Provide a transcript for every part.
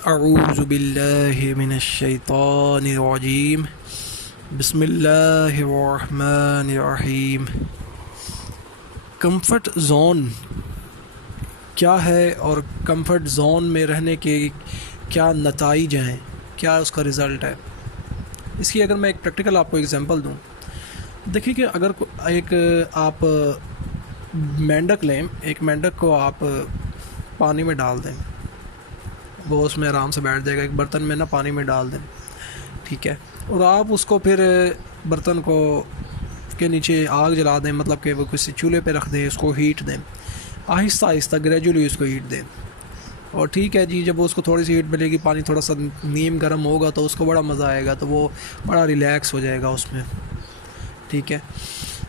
اعوذ باللہ من الشیطان الرجیم بسم اللہ الرحمن الرحیم۔ کمفرٹ زون کیا ہے اور کمفرٹ زون میں رہنے کے کیا نتائج ہیں، کیا اس کا رزلٹ ہے؟ اس کی اگر میں ایک پریکٹیکل آپ کو ایگزامپل دوں، دیکھیں کہ اگر ایک آپ مینڈک لیں، ایک مینڈک کو آپ پانی میں ڈال دیں، وہ اس میں آرام سے بیٹھ جائے گا۔ ایک برتن میں پانی میں ڈال دیں، ٹھیک ہے، اور آپ اس کو پھر برتن کو کے نیچے آگ جلا دیں، مطلب کہ وہ کسی چولہے پہ رکھ دیں، اس کو ہیٹ دیں، آہستہ آہستہ گریجولی اس کو ہیٹ دیں، اور ٹھیک ہے جی، جب اس کو تھوڑی سی ہیٹ ملے گی، پانی تھوڑا سا نیم گرم ہوگا تو اس کو بڑا مزہ آئے گا، تو وہ بڑا ریلیکس ہو جائے گا اس میں، ٹھیک ہے۔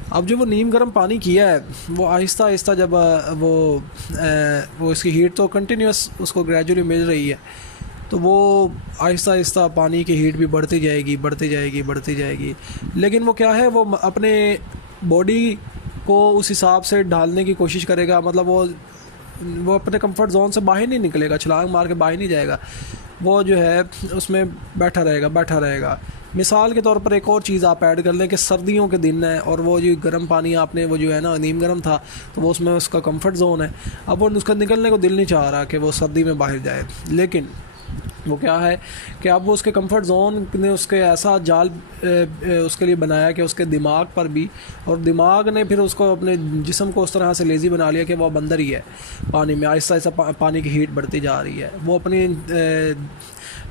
اب جو وہ نیم گرم پانی کیا ہے، وہ آہستہ آہستہ جب وہ اس کی ہیٹ تو کنٹینیوس اس کو گریجولی مل رہی ہے، تو وہ آہستہ آہستہ پانی کی ہیٹ بھی بڑھتی جائے گی، لیکن وہ کیا ہے، وہ اپنے باڈی کو اس حساب سے ڈھالنے کی کوشش کرے گا، مطلب وہ اپنے کمفرٹ زون سے باہر نہیں نکلے گا، چھلانگ مار کے باہر نہیں جائے گا، وہ جو ہے اس میں بیٹھا رہے گا۔ مثال کے طور پر ایک اور چیز آپ ایڈ کر لیں کہ سردیوں کے دن ہے، اور وہ جو گرم پانی آپ نے وہ جو ہے نا نیم گرم تھا، تو وہ اس میں اس کا کمفرٹ زون ہے، اب وہ اس کا نکلنے کو دل نہیں چاہ رہا کہ وہ سردی میں باہر جائے، لیکن وہ کیا ہے کہ اب وہ اس کے کمفرٹ زون نے اس کے ایسا جال اس کے لیے بنایا کہ اس کے دماغ پر بھی، اور دماغ نے پھر اس کو اپنے جسم کو اس طرح سے لیزی بنا لیا کہ وہ اب اندر ہی ہے پانی میں، آہستہ آہستہ پانی کی ہیٹ بڑھتی جا رہی ہے، وہ اپنی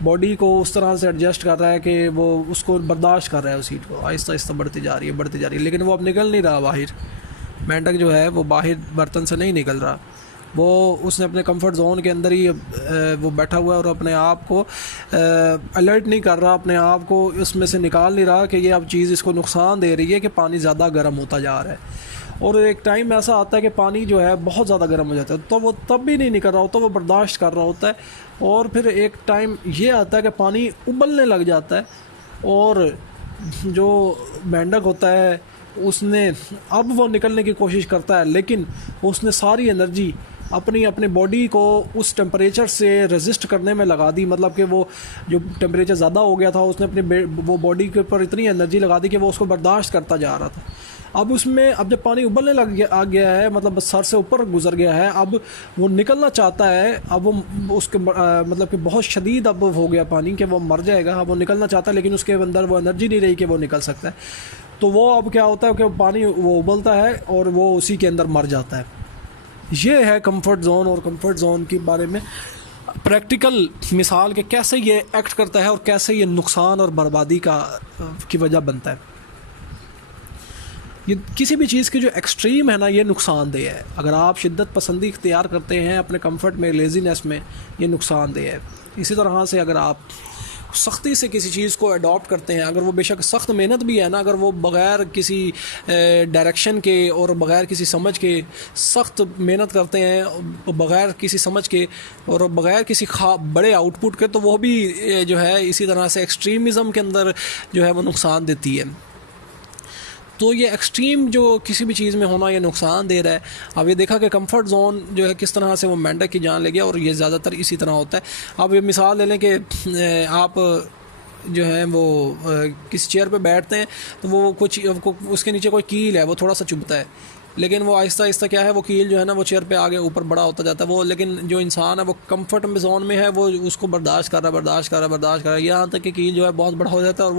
باڈی کو اس طرح سے ایڈجسٹ کر رہا ہے کہ وہ اس کو برداشت کر رہا ہے، اس ہیٹ کو آہستہ آہستہ بڑھتی جا رہی ہے، لیکن وہ اب نکل نہیں رہا باہر، مینڈک جو ہے وہ باہر برتن سے نہیں نکل رہا، وہ اس نے اپنے کمفرٹ زون کے اندر ہی وہ بیٹھا ہوا ہے، اور اپنے آپ کو الرٹ نہیں کر رہا، اپنے آپ کو اس میں سے نکال نہیں رہا کہ یہ اب چیز اس کو نقصان دے رہی ہے کہ پانی زیادہ گرم ہوتا جا رہا ہے، اور ایک ٹائم ایسا آتا ہے کہ پانی جو ہے بہت زیادہ گرم ہو جاتا ہے، تو وہ تب بھی نہیں نکل رہا ہوتا، وہ برداشت کر رہا ہوتا ہے، اور پھر ایک ٹائم یہ آتا ہے کہ پانی ابلنے لگ جاتا ہے، اور جو مینڈک ہوتا ہے اس نے اب وہ نکلنے کی کوشش کرتا ہے، لیکن اس نے ساری انرجی اپنی باڈی کو اس ٹیمپریچر سے ریزسٹ کرنے میں لگا دی، مطلب کہ وہ جو ٹیمپریچر زیادہ ہو گیا تھا، اس نے وہ باڈی کے اوپر اتنی انرجی لگا دی کہ وہ اس کو برداشت کرتا جا رہا تھا۔ اب اس میں اب جب پانی ابلنے آ گیا ہے، مطلب سر سے اوپر گزر گیا ہے، اب وہ نکلنا چاہتا ہے، اب وہ اس کے مطلب کہ بہت شدید اب ہو گیا پانی کہ وہ مر جائے گا، اب وہ نکلنا چاہتا ہے، لیکن اس کے اندر وہ انرجی نہیں رہی کہ وہ نکل سکتا ہے، تو وہ اب کیا ہوتا ہے کہ پانی وہ ابلتا ہے اور وہ اسی کے اندر مر جاتا ہے۔ یہ ہے کمفرٹ زون، اور کمفرٹ زون کے بارے میں پریکٹیکل مثال کہ کیسے یہ ایکٹ کرتا ہے اور کیسے یہ نقصان اور بربادی کی وجہ بنتا ہے۔ یہ کسی بھی چیز کی جو ایکسٹریم ہے نا، یہ نقصان دہ ہے۔ اگر آپ شدت پسندی اختیار کرتے ہیں اپنے کمفرٹ میں، لیزینس میں، یہ نقصان دہ ہے۔ اسی طرح سے اگر آپ سختی سے کسی چیز کو اڈاپٹ کرتے ہیں، اگر وہ بے شک سخت محنت بھی ہے نا، اگر وہ بغیر کسی ڈائریکشن کے اور بغیر کسی سمجھ کے سخت محنت کرتے ہیں، بغیر کسی سمجھ کے اور بغیر کسی بڑے آؤٹ پٹ کے، تو وہ بھی جو ہے اسی طرح سے ایکسٹریمزم کے اندر جو ہے وہ نقصان دیتی ہے۔ تو یہ ایکسٹریم جو کسی بھی چیز میں ہونا، یہ نقصان دے رہا ہے۔ اب یہ دیکھا کہ کمفرٹ زون جو ہے کس طرح سے وہ مینڈک کی جان لے گیا، اور یہ زیادہ تر اسی طرح ہوتا ہے۔ اب یہ مثال لے لیں کہ آپ جو ہیں وہ کسی چیئر پہ بیٹھتے ہیں، تو وہ کچھ اس کے نیچے کوئی کیل ہے، وہ تھوڑا سا چبھتا ہے، لیکن وہ آہستہ آہستہ کیا ہے، وہ کیل جو ہے نا وہ چیئر پہ آگے اوپر بڑا ہوتا جاتا ہے، وہ لیکن جو انسان ہے وہ کمفرٹ زون میں ہے، وہ اس کو برداشت کر رہا ہے، یہاں تک کہ کیل جو ہے بہت بڑا ہو جاتا ہے، اور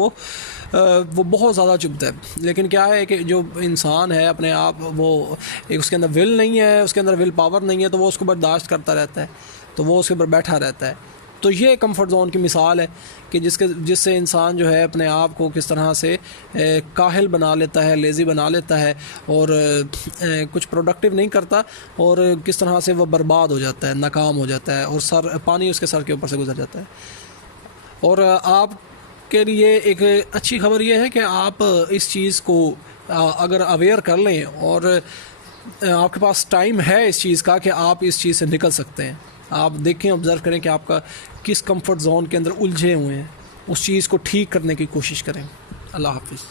وہ بہت زیادہ چبھتا ہے۔ لیکن کیا ہے کہ جو انسان ہے اپنے آپ، وہ اس کے اندر ول نہیں ہے، اس کے اندر ول پاور نہیں ہے، تو وہ اس کو برداشت کرتا رہتا ہے، تو وہ اس کے اوپر بیٹھا رہتا ہے۔ تو یہ کمفرٹ زون کی مثال ہے کہ جس سے انسان جو ہے اپنے آپ کو کس طرح سے کاہل بنا لیتا ہے، لیزی بنا لیتا ہے، اور کچھ پروڈکٹیو نہیں کرتا، اور کس طرح سے وہ برباد ہو جاتا ہے، ناکام ہو جاتا ہے، اور پانی اس کے سر کے اوپر سے گزر جاتا ہے۔ اور آپ کے لیے ایک اچھی خبر یہ ہے کہ آپ اس چیز کو اگر اویئر کر لیں، اور آپ کے پاس ٹائم ہے اس چیز کا کہ آپ اس چیز سے نکل سکتے ہیں، آپ دیکھیں، آبزرو کریں کہ آپ کا کس کمفرٹ زون کے اندر الجھے ہوئے ہیں، اس چیز کو ٹھیک کرنے کی کوشش کریں۔ اللہ حافظ۔